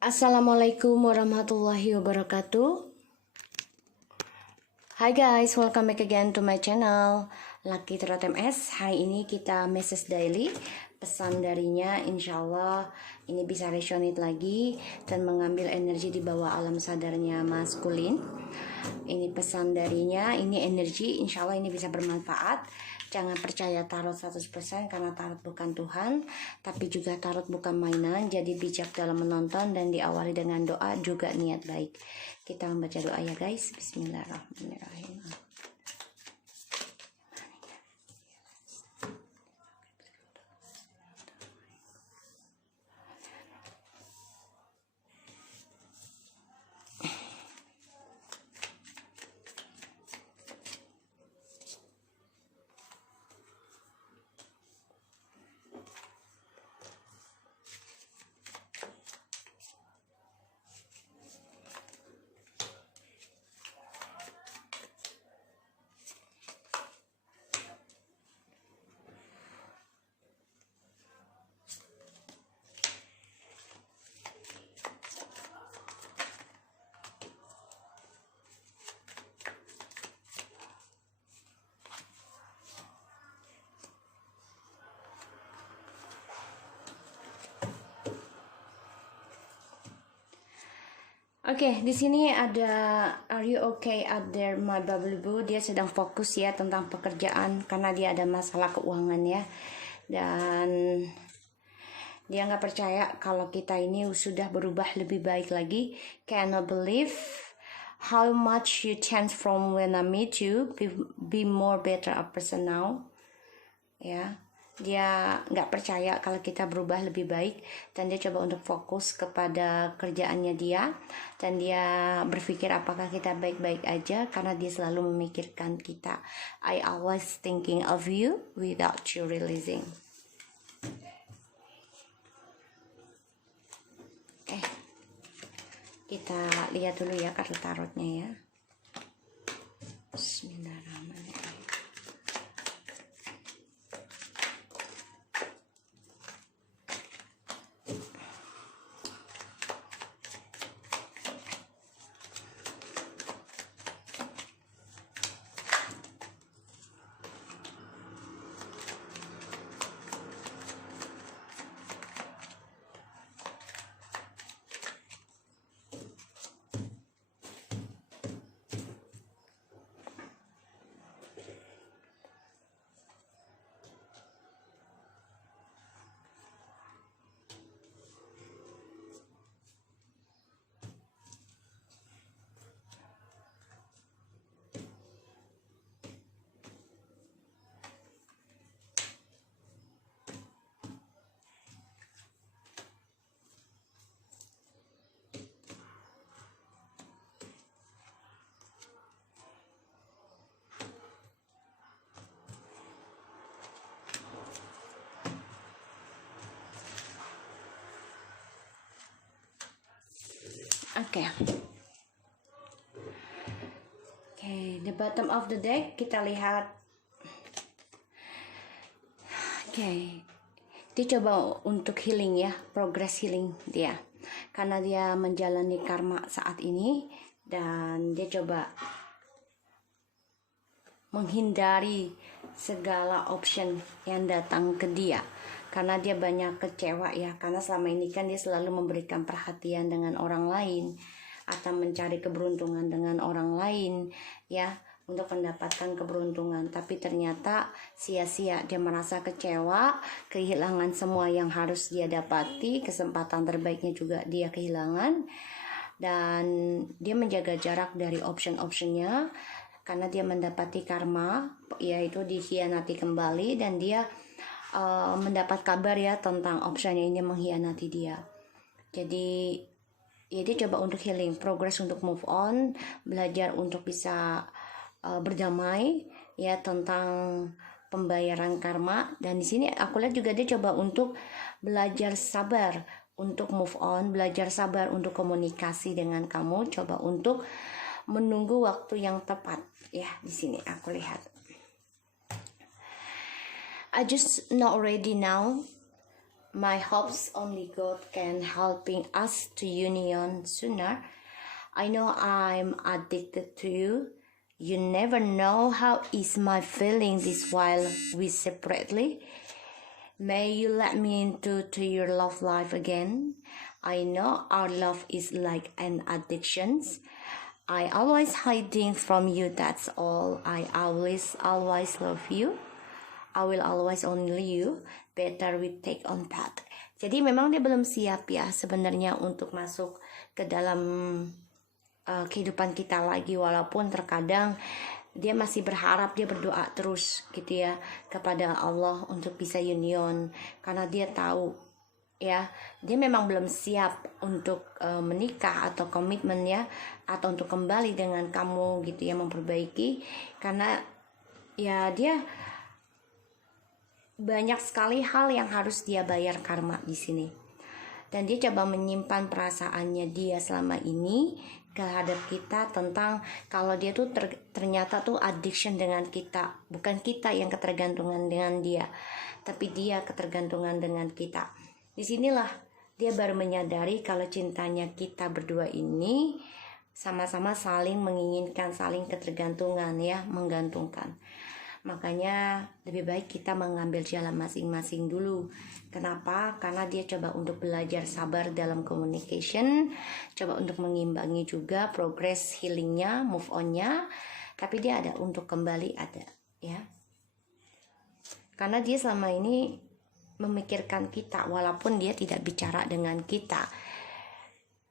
Assalamualaikum warahmatullahi wabarakatuh. Hi guys, welcome back again to my channel Lucky Tarot MS. Hari ini kita message daily. Pesan darinya insya Allah ini bisa resonate lagi dan mengambil energi di bawah alam sadarnya maskulin. Ini pesan darinya, ini energi, insya Allah ini bisa bermanfaat. Jangan percaya tarot 100% karena tarot bukan Tuhan, tapi juga tarot bukan mainan. Jadi bijak dalam menonton dan diawali dengan doa juga niat baik. Kita membaca doa ya guys. Bismillahirrahmanirrahim. Oke, di sini ada Are you okay out there my bubble boo? Dia sedang fokus ya tentang pekerjaan karena dia ada masalah keuangan ya. Dan dia nggak percaya kalau kita ini sudah berubah lebih baik lagi. Cannot believe how much you change from when I meet you. Be more better a person now. Ya. Dia nggak percaya kalau kita berubah lebih baik dan dia coba untuk fokus kepada kerjaannya dia dan dia berpikir apakah kita baik-baik aja karena dia selalu memikirkan kita. I always thinking of you without you realizing. Kita lihat dulu ya kartu tarotnya ya. Bismillahirrahmanirrahim. Oke, the bottom of the deck kita lihat. Dia coba untuk healing ya, progress healing dia. Karena dia menjalani karma saat ini dan dia coba menghindari segala option yang datang ke dia. Karena dia banyak kecewa ya, karena selama ini kan dia selalu memberikan perhatian dengan orang lain atau mencari keberuntungan dengan orang lain ya untuk mendapatkan keberuntungan, tapi ternyata sia-sia. Dia merasa kecewa, kehilangan semua yang harus dia dapati, kesempatan terbaiknya juga dia kehilangan, dan dia menjaga jarak dari option-optionnya karena dia mendapati karma yaitu dikhianati kembali dan dia mendapat kabar ya tentang optionnya ini mengkhianati dia. Jadi ya dia coba untuk healing, progress untuk move on, belajar untuk bisa berdamai ya tentang pembayaran karma. Dan di sini aku lihat juga dia coba untuk belajar sabar untuk move on, belajar sabar untuk komunikasi dengan kamu, coba untuk menunggu waktu yang tepat ya. Di sini aku lihat I just not ready now My hopes only God can helping us to union sooner. I know I'm addicted to you. You never know how is my feeling this while we separately. May you let me into to your love life again. I know our love is like an addiction. I always hiding from you, that's all. I always love you. I will always only you. Better we take on path. Jadi memang dia belum siap ya sebenarnya untuk masuk ke dalam kehidupan kita lagi, walaupun terkadang dia masih berharap, dia berdoa terus gitu ya kepada Allah untuk bisa union, karena dia tahu ya dia memang belum siap untuk menikah atau komitmen ya, atau untuk kembali dengan kamu gitu ya, memperbaiki, karena ya dia banyak sekali hal yang harus dia bayar karma di sini. Dan dia coba menyimpan perasaannya dia selama ini terhadap kita, tentang kalau dia tuh ternyata tuh addiction dengan kita, bukan kita yang ketergantungan dengan dia, tapi dia ketergantungan dengan kita. Disinilah dia baru menyadari kalau cintanya kita berdua ini sama-sama saling menginginkan, saling ketergantungan ya, menggantungkan. Makanya lebih baik kita mengambil jalan masing-masing dulu. Kenapa? Karena dia coba untuk belajar sabar dalam communication, coba untuk mengimbangi juga progress healingnya, move onnya. Tapi dia ada untuk kembali, ada ya. Karena dia selama ini memikirkan kita, walaupun dia tidak bicara dengan kita.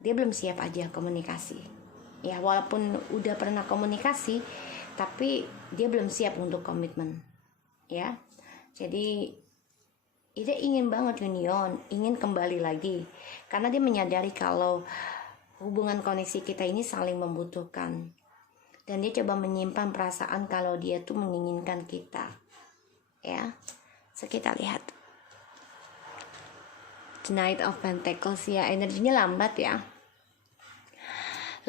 Dia belum siap aja komunikasi. Ya, walaupun udah pernah komunikasi, tapi dia belum siap untuk komitmen ya. Jadi dia ingin banget union, ingin kembali lagi, karena dia menyadari kalau hubungan koneksi kita ini saling membutuhkan, dan dia coba menyimpan perasaan kalau dia tuh menginginkan kita ya. So kita lihat The Knight of Pentacles ya, energinya lambat ya,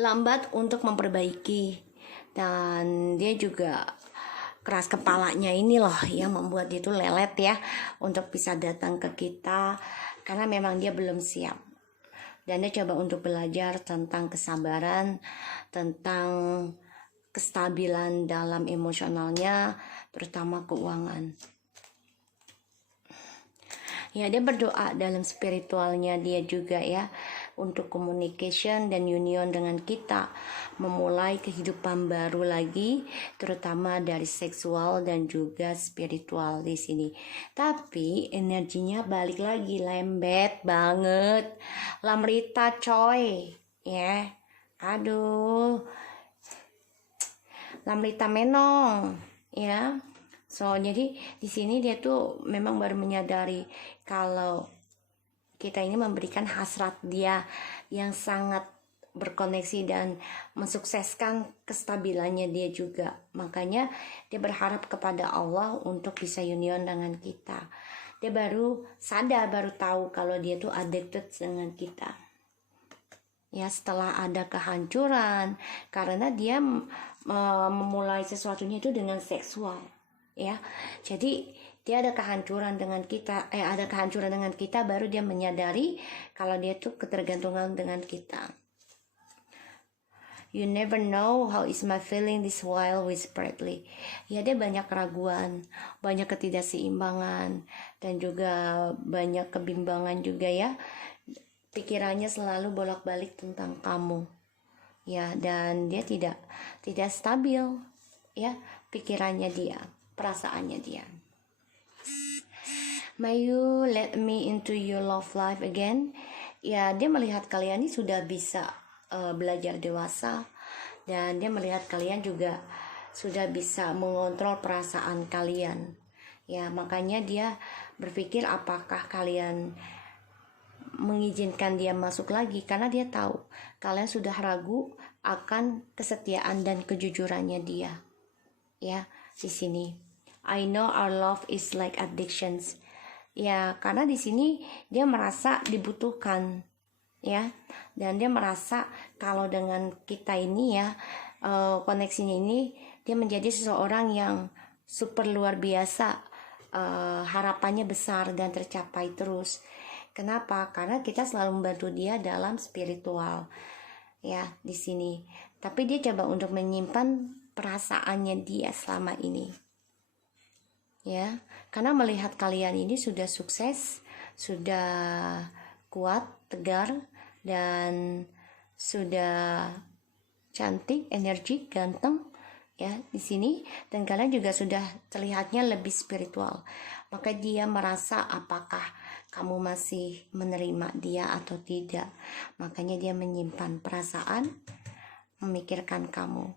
lambat untuk memperbaiki. Dan dia juga keras kepalanya ini loh yang membuat dia tuh lelet ya untuk bisa datang ke kita, karena memang dia belum siap. Dan dia coba untuk belajar tentang kesabaran, tentang kestabilan dalam emosionalnya, terutama keuangan. Ya, dia berdoa dalam spiritualnya dia juga ya, untuk communication dan union dengan kita, memulai kehidupan baru lagi, terutama dari seksual dan juga spiritual di sini. Tapi energinya balik lagi lembet banget, lamrita coy ya. Aduh, lamrita menong ya. So jadi di sini dia tuh memang baru menyadari kalau kita ini memberikan hasrat dia yang sangat berkoneksi dan mensukseskan kestabilannya dia juga. Makanya dia berharap kepada Allah untuk bisa union dengan kita. Dia baru sadar, baru tahu kalau dia tuh addicted dengan kita. Ya, setelah ada kehancuran karena dia memulai sesuatunya itu dengan seksual. Ya, jadi dia ada kehancuran dengan kita, baru dia menyadari kalau dia tuh ketergantungan dengan kita. You never know how is my feeling this while we separately. Ya, dia banyak keraguan, banyak ketidakseimbangan, dan juga banyak kebimbangan juga ya. Pikirannya selalu bolak-balik tentang kamu. Ya, dan dia tidak stabil ya pikirannya dia, perasaannya dia. May you let me into your love life again. Ya, dia melihat kalian ini sudah bisa belajar dewasa, dan dia melihat kalian juga sudah bisa mengontrol perasaan kalian. Ya, makanya dia berpikir apakah kalian mengizinkan dia masuk lagi, karena dia tahu kalian sudah ragu akan kesetiaan dan kejujurannya dia. Ya, di sini I know our love is like addictions. Ya, karena di sini dia merasa dibutuhkan ya, dan dia merasa kalau dengan kita ini ya, koneksinya ini, dia menjadi seseorang yang super luar biasa, harapannya besar dan tercapai terus. Kenapa? Karena kita selalu membantu dia dalam spiritual ya di sini. Tapi dia coba untuk menyimpan perasaannya dia selama ini. Ya, karena melihat kalian ini sudah sukses, sudah kuat, tegar, dan sudah cantik, energik, ganteng ya di sini, dan kalian juga sudah terlihatnya lebih spiritual. Maka dia merasa apakah kamu masih menerima dia atau tidak. Makanya dia menyimpan perasaan, memikirkan kamu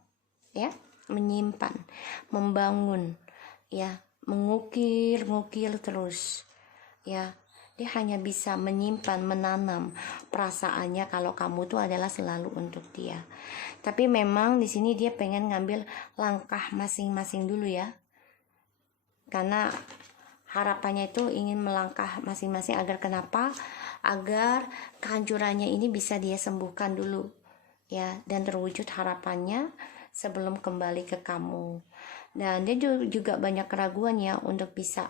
ya, menyimpan, membangun ya, mengukir-ngukir terus ya. Dia hanya bisa menyimpan, menanam perasaannya kalau kamu tuh adalah selalu untuk dia. Tapi memang di sini dia pengen ngambil langkah masing-masing dulu ya. Karena harapannya itu ingin melangkah masing-masing agar kenapa? Agar kehancurannya ini bisa dia sembuhkan dulu ya, dan terwujud harapannya sebelum kembali ke kamu. Dan dia juga banyak keraguan ya untuk bisa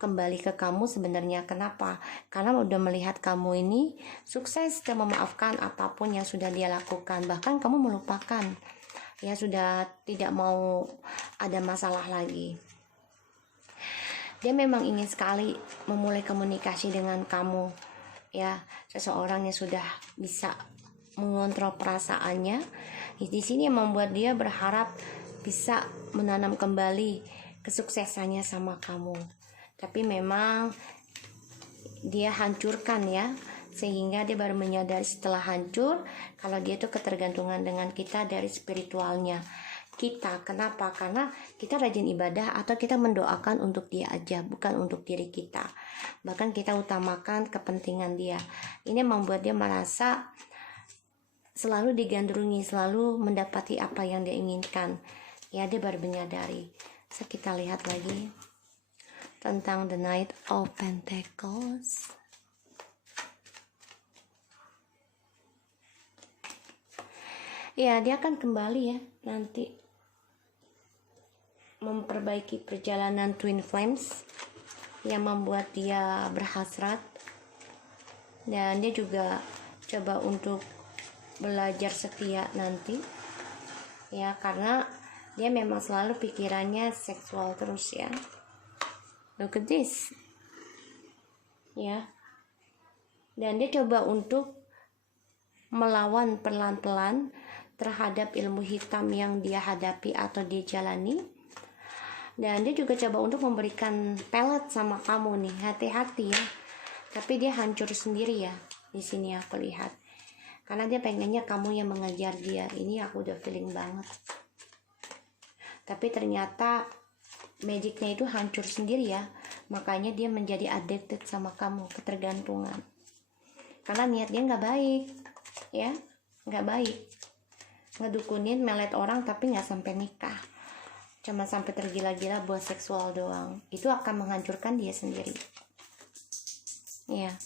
kembali ke kamu sebenarnya. Kenapa? Karena udah melihat kamu ini sukses dan memaafkan apapun yang sudah dia lakukan. Bahkan kamu melupakan ya, sudah tidak mau ada masalah lagi. Dia memang ingin sekali memulai komunikasi dengan kamu ya, seseorang yang sudah bisa mengontrol perasaannya. Di sini yang membuat dia berharap bisa menanam kembali kesuksesannya sama kamu. Tapi memang dia hancurkan ya, sehingga dia baru menyadari setelah hancur kalau dia tuh ketergantungan dengan kita dari spiritualnya kita. Kenapa? Karena kita rajin ibadah atau kita mendoakan untuk dia aja, bukan untuk diri kita. Bahkan kita utamakan kepentingan dia. Ini membuat dia merasa selalu digandrungi, selalu mendapati apa yang dia inginkan. Ya, dia baru menyadari. So, kita lihat lagi tentang the Knight of Pentacles. Ya, dia akan kembali ya nanti memperbaiki perjalanan Twin Flames yang membuat dia berhasrat, dan dia juga coba untuk belajar setia nanti ya, karena dia memang selalu pikirannya seksual terus ya. Look at this ya, dan dia coba untuk melawan pelan-pelan terhadap ilmu hitam yang dia hadapi atau dia jalani. Dan dia juga coba untuk memberikan pelet sama kamu nih, hati-hati ya. Tapi dia hancur sendiri ya, di sini aku lihat. Karena dia pengennya kamu yang mengejar dia. Ini aku udah feeling banget. Tapi ternyata magicnya itu hancur sendiri ya. Makanya dia menjadi addicted sama kamu, ketergantungan. Karena niat dia nggak baik, ya, nggak baik. Ngedukunin, melet orang tapi nggak sampai nikah. Cuma sampai tergila-gila buat seksual doang. Itu akan menghancurkan dia sendiri. Ya.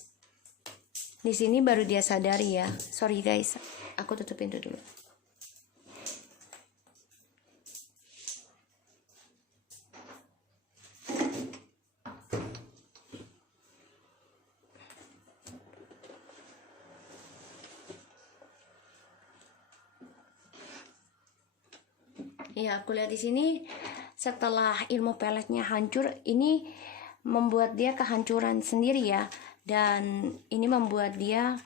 Di sini baru dia sadari ya. Sorry guys, aku tutup pintu dulu. Ya, aku lihat di sini setelah ilmu peletnya hancur, ini membuat dia kehancuran sendiri ya, dan ini membuat dia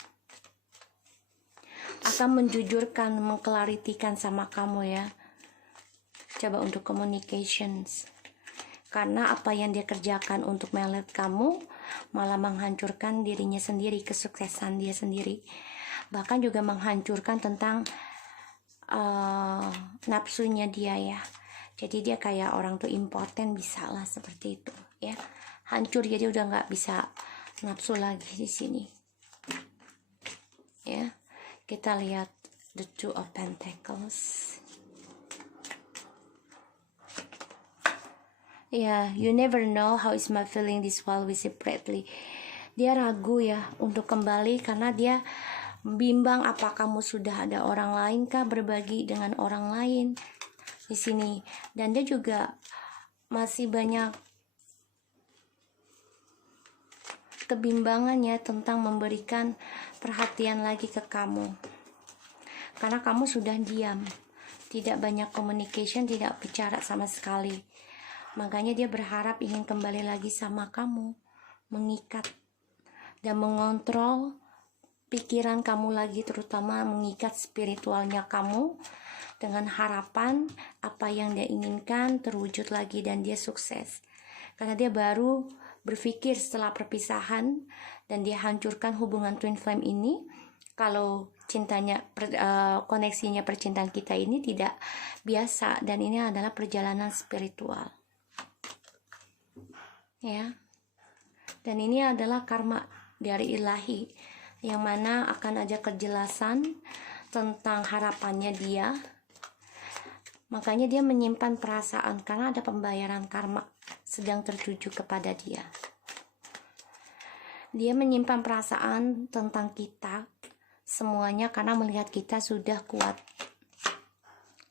akan menjujurkan, mengklaritikan sama kamu ya. Coba untuk communications, karena apa yang dia kerjakan untuk melet kamu malah menghancurkan dirinya sendiri, kesuksesan dia sendiri, bahkan juga menghancurkan tentang nafsunya dia ya. Jadi dia kayak orang tuh impoten, bisa lah seperti itu ya, hancur, jadi udah nggak bisa nafsu lagi di sini ya. Kita lihat the Two of Pentacles ya. You never know how is my feeling this while we separately. Dia ragu ya untuk kembali karena dia bimbang apa kamu sudah ada orang lain kah, berbagi dengan orang lain di sini. Dan dia juga masih banyak kebimbangannya tentang memberikan perhatian lagi ke kamu. Karena kamu sudah diam, tidak banyak communication, tidak bicara sama sekali. Makanya dia berharap ingin kembali lagi sama kamu, mengikat dan mengontrol pikiran kamu lagi, terutama mengikat spiritualnya kamu dengan harapan apa yang dia inginkan terwujud lagi dan dia sukses. Karena dia baru berpikir setelah perpisahan dan dia hancurkan hubungan twin flame ini, kalau cintanya, koneksinya percintaan kita ini tidak biasa dan ini adalah perjalanan spiritual. Ya. Dan ini adalah karma dari ilahi yang mana akan ada kejelasan tentang harapannya dia. Makanya dia menyimpan perasaan karena ada pembayaran karma sedang tertuju kepada dia. Dia menyimpan perasaan tentang kita semuanya karena melihat kita sudah kuat,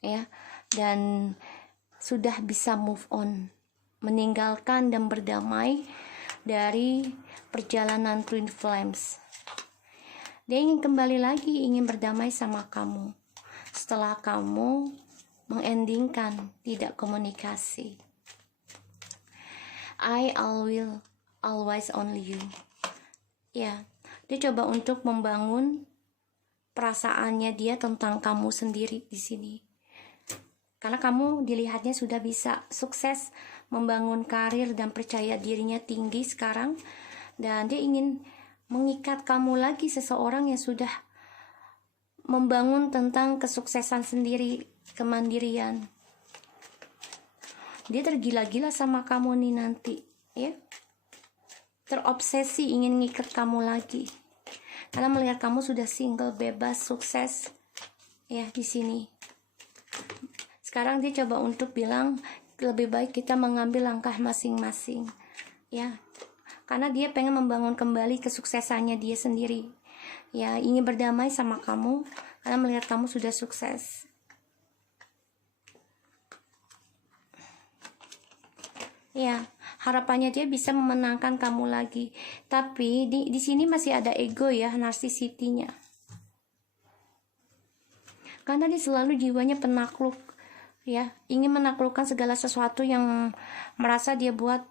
ya, dan sudah bisa move on, meninggalkan dan berdamai dari perjalanan twin flames. Dia ingin kembali lagi, ingin berdamai sama kamu setelah kamu mengendingkan tidak komunikasi. I will always only you. Ya, dia coba untuk membangun perasaannya dia tentang kamu sendiri di sini. Karena kamu dilihatnya sudah bisa sukses membangun karir dan percaya dirinya tinggi sekarang, dan dia ingin mengikat kamu lagi, seseorang yang sudah membangun tentang kesuksesan sendiri, kemandirian. Dia tergila-gila sama kamu nih nanti, ya. Terobsesi ingin ngikat kamu lagi. Karena melihat kamu sudah single, bebas, sukses, ya, di sini. Sekarang dia coba untuk bilang lebih baik kita mengambil langkah masing-masing, ya. Karena dia pengen membangun kembali kesuksesannya dia sendiri, ya, ingin berdamai sama kamu karena melihat kamu sudah sukses. Ya, harapannya dia bisa memenangkan kamu lagi. Tapi di sini masih ada ego, ya, narsisitinya. Karena dia selalu jiwanya penakluk, ya, ingin menaklukkan segala sesuatu yang merasa dia buat,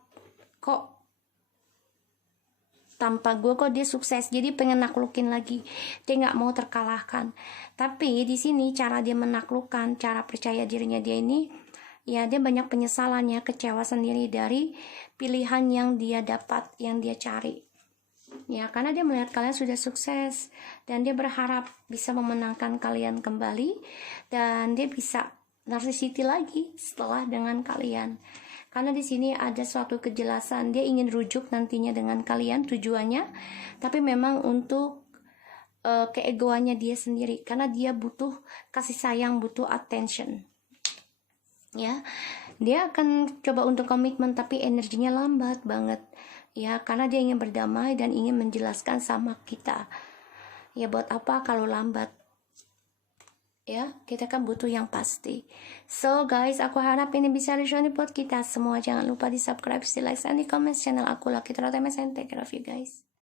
kok tanpa gue kok dia sukses, jadi pengen naklukin lagi. Dia nggak mau terkalahkan. Tapi di sini cara dia menaklukkan, cara percaya dirinya dia ini, ya, dia banyak penyesalannya, kecewa sendiri dari pilihan yang dia dapat, yang dia cari, ya, karena dia melihat kalian sudah sukses dan dia berharap bisa memenangkan kalian kembali dan dia bisa narsisiti lagi setelah dengan kalian. Karena di sini ada suatu kejelasan, dia ingin rujuk nantinya dengan kalian tujuannya, tapi memang untuk keegoannya dia sendiri, karena dia butuh kasih sayang, butuh attention, ya. Dia akan coba untuk komitmen tapi energinya lambat banget, ya, karena dia ingin berdamai dan ingin menjelaskan sama kita, ya, buat apa kalau lambat, ya, kita kan butuh yang pasti. So guys, aku harap ini bisa resonate buat kita semua. Jangan lupa di subscribe, di like, dan di comment channel aku, Lucky Tarot MSN. Take care of you guys.